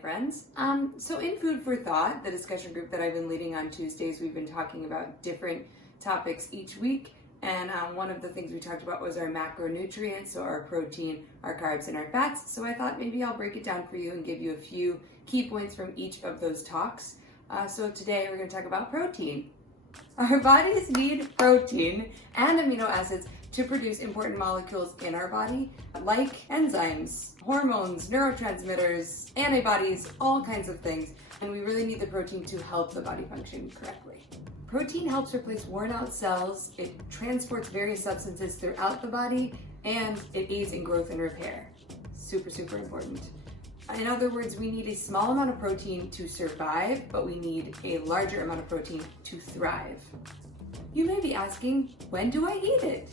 friends. So in Food for Thought, the discussion group that I've been leading on Tuesdays, we've been talking about different topics each week. And one of the things we talked about was our macronutrients, so our protein, our carbs, and our fats. So I thought maybe I'll break it down for you and give you a few key points from each of those talks. So today we're going to talk about protein. Our bodies need protein and amino acids to produce important molecules in our body, like enzymes, hormones, neurotransmitters, antibodies, all kinds of things. And we really need the protein to help the body function correctly. Protein helps replace worn out cells, it transports various substances throughout the body, and it aids in growth and repair. Super, super important. In other words, we need a small amount of protein to survive, but we need a larger amount of protein to thrive. You may be asking, when do I eat it?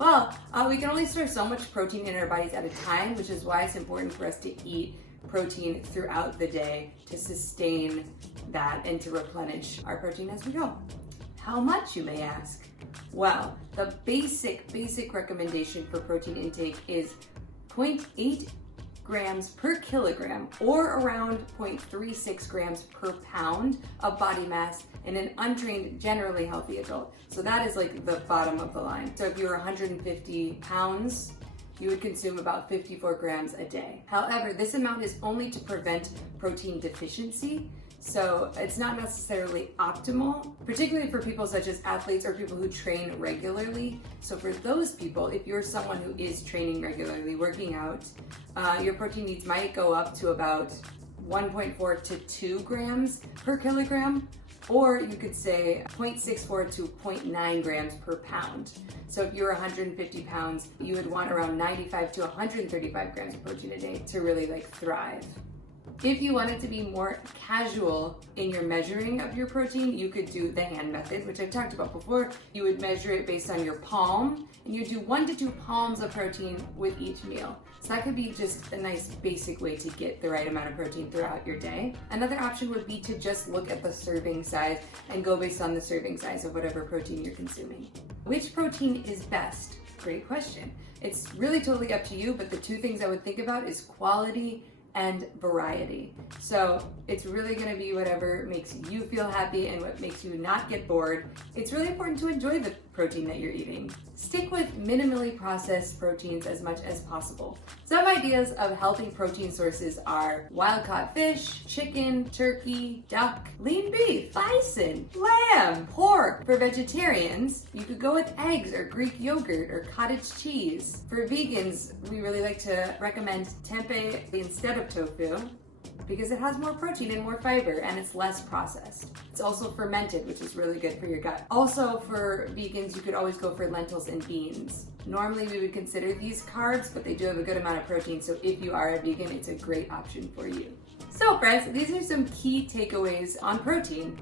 Well, we can only store so much protein in our bodies at a time, which is why it's important for us to eat protein throughout the day to sustain that and to replenish our protein as we go. How much, you may ask? Well, the basic recommendation for protein intake is 0.8 grams per kilogram or around 0.36 grams per pound of body mass in an untrained, generally healthy adult. So that is like the bottom of the line. So if you're 150 pounds, you would consume about 54 grams a day. However, this amount is only to prevent protein deficiency. So it's not necessarily optimal, particularly for people such as athletes or people who train regularly. So for those people, if you're someone who is training regularly, working out, your protein needs might go up to about 1.4 to 2 grams per kilogram, or you could say 0.64 to 0.9 grams per pound. So if you're 150 pounds, you would want around 95 to 135 grams of protein a day to really thrive. If you wanted to be more casual in your measuring of your protein, you could do the hand method, which I've talked about before. You would measure it based on your palm, and you do 1 to 2 palms of protein with each meal. So that could be just a nice basic way to get the right amount of protein throughout your day. Another option would be to just look at the serving size and go based on the serving size of whatever protein you're consuming. Which protein is best? Great question. It's really totally up to you, but the two things I would think about is quality and variety. So it's really going to be whatever makes you feel happy and what makes you not get bored. It's really important to enjoy the protein that you're eating. Stick with minimally processed proteins as much as possible. Some ideas of healthy protein sources are wild-caught fish, chicken, turkey, duck, lean beef, bison, lamb, pork. For vegetarians, you could go with eggs or Greek yogurt or cottage cheese. For vegans, we really like to recommend tempeh instead of tofu, because it has more protein and more fiber and it's less processed. It's also fermented, which is really good for your gut. Also for vegans, you could always go for lentils and beans. Normally we would consider these carbs, but they do have a good amount of protein, so if you are a vegan, it's a great option for you. So friends, these are some key takeaways on protein.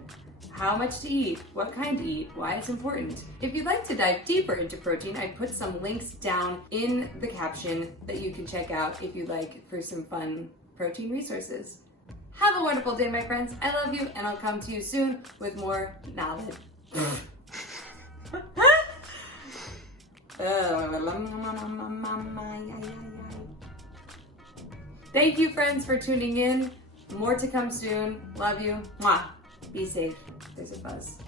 How much to eat, what kind to eat, why it's important. If you'd like to dive deeper into protein, I put some links down in the caption that you can check out if you'd like for some fun protein resources. Have a wonderful day, my friends. I love you, and I'll come to you soon with more knowledge. Thank you, friends, for tuning in. More to come soon. Love you. Mwah. Be safe. There's a buzz.